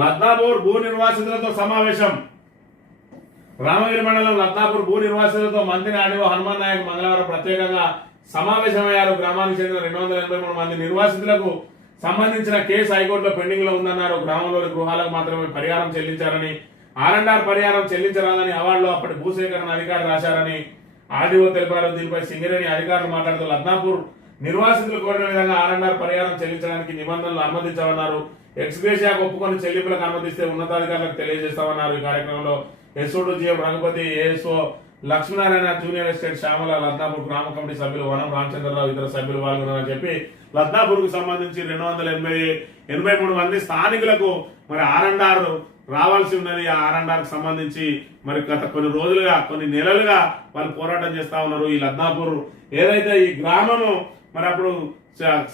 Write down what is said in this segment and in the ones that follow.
లద్దాపూర్ భూ నిర్వాసితులతో సమావేశం. రామగిరి మండలం లద్దాపూర్ భూ నిర్వాసితులతో మంత్రి నాడివో హనుమాన్ నాయక్ మంగళవారం ప్రత్యేకంగా సమావేశమయ్యారు. గ్రామానికి చెందిన రెండు వందల ఎనభై మూడు మంది నిర్వాసితులకు సంబంధించిన కేసు హైకోర్టులో పెండింగ్లో ఉందన్నారు. గ్రామంలోని గృహాలకు మాత్రమే పరిహారం చెల్లించారని ఆర్ఎండ్ఆర్ పరిహారం చెల్లించరాదని అవార్డులో అప్పటి భూసేకరణ అధికారి రాశారని ఆర్డీఓ తెలిపారు. దీనిపై సింగరేణి అధికారులు మాట్లాడుతూ లద్నాపూర్ నిర్వాసితులు కోరిన విధంగా ఆర్ఎండ్ఆర్ పరిహారం చెల్లించడానికి నిబంధనలు అనుమతించాలన్నారు ఎక్స్గ్రేషియా ఒప్పుకొని చెల్లింపులకు అనుమతిస్తే ఉన్నతాధికారులకు తెలియజేస్తామన్నారు. ఈ కార్యక్రమంలో ఎస్ఓడు GM Raghupathi ASO Lakshminarayana junior estate Shyamala Laddapur గ్రామ కమిటీ సభ్యులు వనం రామచంద్రరావు ఇతర సభ్యులు పాల్గొన్నారని చెప్పి లద్నాపూర్కు సంబంధించి రెండు వందల ఎనభై ఎనభై మూడు మంది స్థానికులకు మరి ఆర్ఎండ్ఆర్ రావాల్సి ఉన్నది. ఆ ఆర్ సంబంధించి మరి గత కొన్ని రోజులుగా కొన్ని నెలలుగా వాళ్ళు పోరాటం చేస్తా ఉన్నారు. ఈ లద్దాపూర్ ఏదైతే ఈ గ్రామము మరి అప్పుడు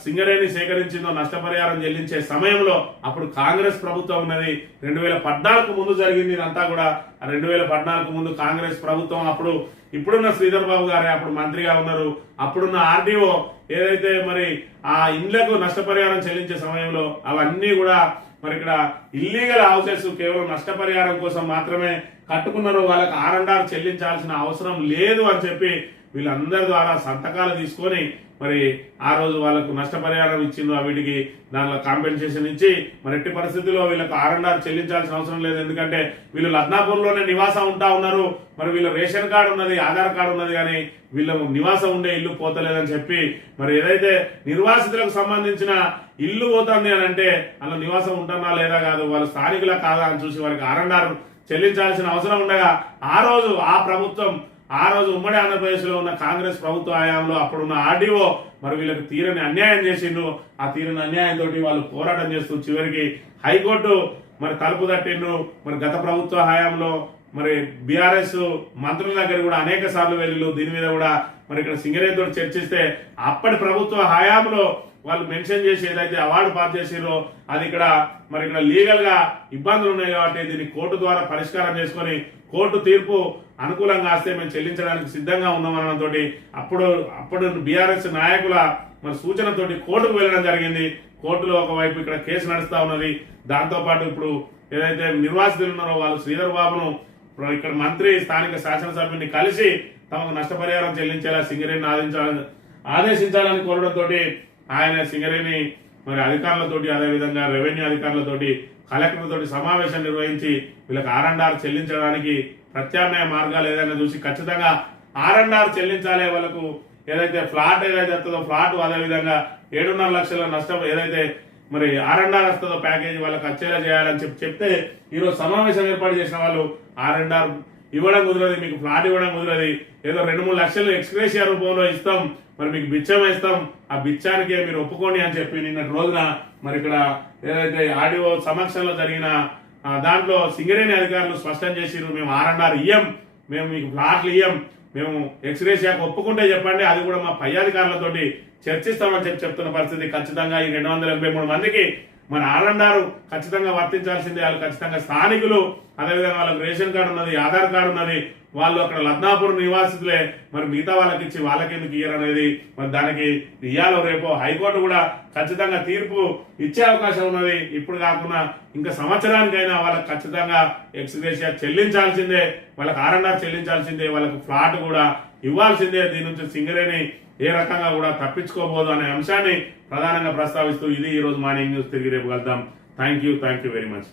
సింగరేణి సేకరించిందో నష్టపరిహారం చెల్లించే సమయంలో అప్పుడు కాంగ్రెస్ ప్రభుత్వం ఉన్నది. రెండు వేల పద్నాలుగు ముందు జరిగింది ఇదంతా కూడా. రెండు వేల పద్నాలుగు ముందు కాంగ్రెస్ ప్రభుత్వం అప్పుడు ఇప్పుడున్న శ్రీధర్ బాబు గారే అప్పుడు మంత్రిగా ఉన్నారు. అప్పుడున్న ఆర్డీఓ ఏదైతే మరి ఆ ఇండ్లకు నష్టపరిహారం చెల్లించే సమయంలో అవన్నీ కూడా మరి ఇక్కడ ఇల్లీగల్ హౌసెస్ కేవలం నష్టపరిహారం కోసం మాత్రమే కట్టుకున్నారు వాళ్ళకి ఆర్ అండ్ ఆర్ చెల్లించాల్సిన అవసరం లేదు అని చెప్పి వీళ్ళందరి ద్వారా సంతకాలు తీసుకొని మరి ఆ రోజు వాళ్ళకు నష్టపరిహారం ఇచ్చిండు ఆ వీటికి దానిలో కాంపెన్సేషన్ ఇచ్చి మరి ఎట్టి పరిస్థితుల్లో వీళ్ళకి ఆర్ చెల్లించాల్సిన అవసరం లేదు. ఎందుకంటే వీళ్ళు లద్నాపూర్లోనే నివాసం ఉంటా ఉన్నారు. మరి వీళ్ళ రేషన్ కార్డు ఉన్నది ఆధార్ కార్డు ఉన్నది కానీ వీళ్ళ నివాసం ఉండే ఇల్లు పోతలేదని చెప్పి మరి ఏదైతే నిర్వాసితులకు సంబంధించిన ఇల్లు పోతుంది అని అంటే అలా నివాసం ఉంటున్నా లేదా కాదు వాళ్ళు స్థానికులా కాదా అని చూసి వారికి ఆర్ చెల్లించాల్సిన అవసరం ఉండగా ఆ రోజు ఆ ప్రభుత్వం ఆ రోజు ఉమ్మడి ఆంధ్రప్రదేశ్లో ఉన్న కాంగ్రెస్ ప్రభుత్వ హయాంలో అప్పుడున్న ఆర్డీఓ మరి వీళ్ళకి తీరని అన్యాయం చేసిండ్రు ఆ తీరని అన్యాయం తోటి వాళ్ళు పోరాటం చేస్తూ చివరికి హైకోర్టు మరి తలుపు తట్టిండ్రు మరి గత ప్రభుత్వ హయాంలో మరి బీఆర్ఎస్ మంత్రుల దగ్గర కూడా అనేక సార్లు వెళ్ళిళ్ళు. దీని మీద కూడా మరి ఇక్కడ సింగరేతో చర్చిస్తే అప్పటి ప్రభుత్వ హయాంలో వాళ్ళు మెన్షన్ చేసి ఏదైతే అవార్డు పాస్ చేసిరో అది ఇక్కడ మరి ఇక్కడ లీగల్గా ఇబ్బందులు ఉన్నాయి కాబట్టి దీన్ని కోర్టు ద్వారా పరిష్కారం చేసుకొని కోర్టు తీర్పు అనుకూలంగా వస్తే మేము చెల్లించడానికి సిద్ధంగా ఉన్నామనడంతో అప్పుడు అప్పుడు బీఆర్ఎస్ నాయకుల మరి సూచనతోటి కోర్టుకు వెళ్ళడం జరిగింది. కోర్టులో ఒకవైపు ఇక్కడ కేసు నడుస్తా ఉన్నది. దాంతోపాటు ఇప్పుడు ఏదైతే నిర్వాసితులు ఉన్నారో వాళ్ళు శ్రీధర్ బాబును ఇప్పుడు ఇక్కడ మంత్రి స్థానిక శాసనసభ్యుని కలిసి తమకు నష్టపరిహారం చెల్లించేలా సింగరేణిని ఆదించాలని ఆదేశించాలని కోరడంతో ఆయన సింగరేణి మరి అధికారులతోటి అదేవిధంగా రెవెన్యూ అధికారులతోటి కలెక్టర్లతోటి సమావేశం నిర్వహించి వీళ్ళకి ఆర్ అండ్ ఆర్ చెల్లించడానికి ప్రత్యామ్నాయ మార్గాలు ఏదైనా చూసి ఖచ్చితంగా ఆర్ అండ్ ఆర్ చెల్లించాలి వాళ్ళకు ఏదైతే ఫ్లాట్ ఏదైతే వస్తుందో ఫ్లాట్ అదేవిధంగా ఏడున్నర లక్షల నష్టం ఏదైతే మరి ఆర్ అండ్ ఆర్ వస్తుందో ప్యాకేజీ వాళ్ళకి వచ్చేలా చేయాలని చెప్పి చెప్తే ఈరోజు సమావేశం ఏర్పాటు చేసిన వాళ్ళు ఆర్ అండ్ ఆర్ ఇవ్వడం కుదరదు మీకు ఫ్లాట్ ఇవ్వడం కుదరదు. ఏదో రెండు మూడు లక్షలు ఎక్స్గ్రేషియా రూపంలో ఇస్తాం మరి మీకు బిచ్చం ఇస్తాం ఆ బిచ్చానికే మీరు ఒప్పుకోండి అని చెప్పి నిన్నటి రోజున మరి ఇక్కడ ఏదైతే ఆడియో సమక్షంలో జరిగిన దాంట్లో సింగరేణి అధికారులు స్పష్టం చేసిరు మేము ఆర్ ఇయ్యం మేము మీకు ఫ్లాట్లు ఇయ్యం మేము ఎక్స్గ్రేషియాకు ఒప్పుకుంటే చెప్పండి అది కూడా మా పై అధికారులతోటి చర్చిస్తామని చెప్పి చెప్తున్న పరిస్థితి ఖచ్చితంగా ఈ రెండు వందల ఎనభై మూడు మందికి మన ఆనందారు ఖచ్చితంగా వర్తించాల్సిందే. వాళ్ళు ఖచ్చితంగా స్థానికులు. అదేవిధంగా వాళ్ళకి రేషన్ కార్డు ఉన్నది ఆధార్ కార్డు ఉన్నది. వాళ్ళు అక్కడ లద్నాపూర్ నివాసితులే. మరి మిగతా వాళ్ళకి ఇచ్చి వాళ్ళకి ఎందుకు ఇయ్యరు అనేది మరి దానికి ఇయ్యాలో రేపో హైకోర్టు కూడా ఖచ్చితంగా తీర్పు ఇచ్చే అవకాశం ఉన్నది. ఇప్పుడు కాకుండా ఇంకా సంవత్సరానికైనా వాళ్ళకి ఖచ్చితంగా ఎక్స్గ్రేషియా చెల్లించాల్సిందే. వాళ్ళకి ఆర్ఎన్ఆర్ చెల్లించాల్సిందే. వాళ్ళకు ఫ్లాట్ కూడా ఇవ్వాల్సిందే. దీని నుంచి సింగరేణి ఏ రకంగా కూడా తప్పించుకోబోదు అనే అంశాన్ని ప్రధానంగా ప్రస్తావిస్తూ ఇది ఈ రోజు మార్నింగ్ న్యూస్ తిరిగి రేపు కలుద్దాం. Thank you thank you very much